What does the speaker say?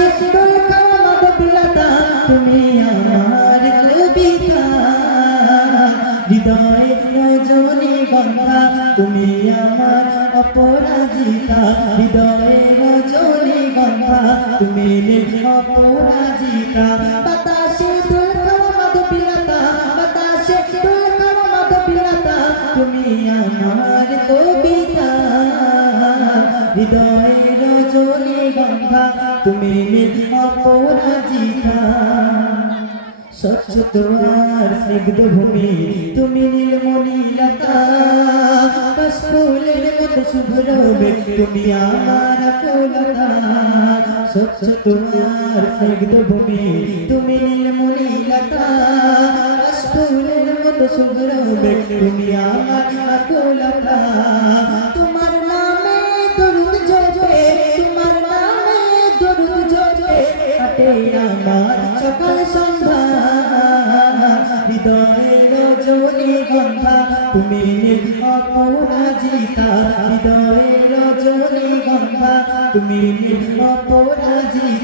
বাতাসে দোল খাওয়া মাধবীলতা তুমি আমার কবিতা হৃদয়ে রজনীগন্ধা তুমি আমার অপরাজিতা হৃদয়ে রজনীগন্ধা তুমি অপরাজিতা বাতাসে দোল খাওয়া মাধবীলতা বাতাসে দোল খাওয়া মাধবীলতা তুমি আমার কবিতা হৃদয়ে রজনীগন্ধা তুমি অপরাজিতা স্বচ্ছ তোমার স্নিগ্ধ ভূমি তুমি নীলমণি লতা কাশফুলের মতো শুভ্র মেঘ তুমি আমার কুলতা স্বচ্ছ তোমার স্নিগ্ধ ভূমি তুমি নীলমণি লতা কাশফুলের মতো শুভ্র মেঘ তুমি আমার কুলতা তোমার নামে দরুদ ঝরে তোমার নামে দরুদ ঝরে কাটে আমার সকাল সন্ধ্যা হৃদয়ে রজনীগন্ধা তুমি অপরাজিতা হৃদয়ে রজনীগন্ধা তুমি অপরাজিতা।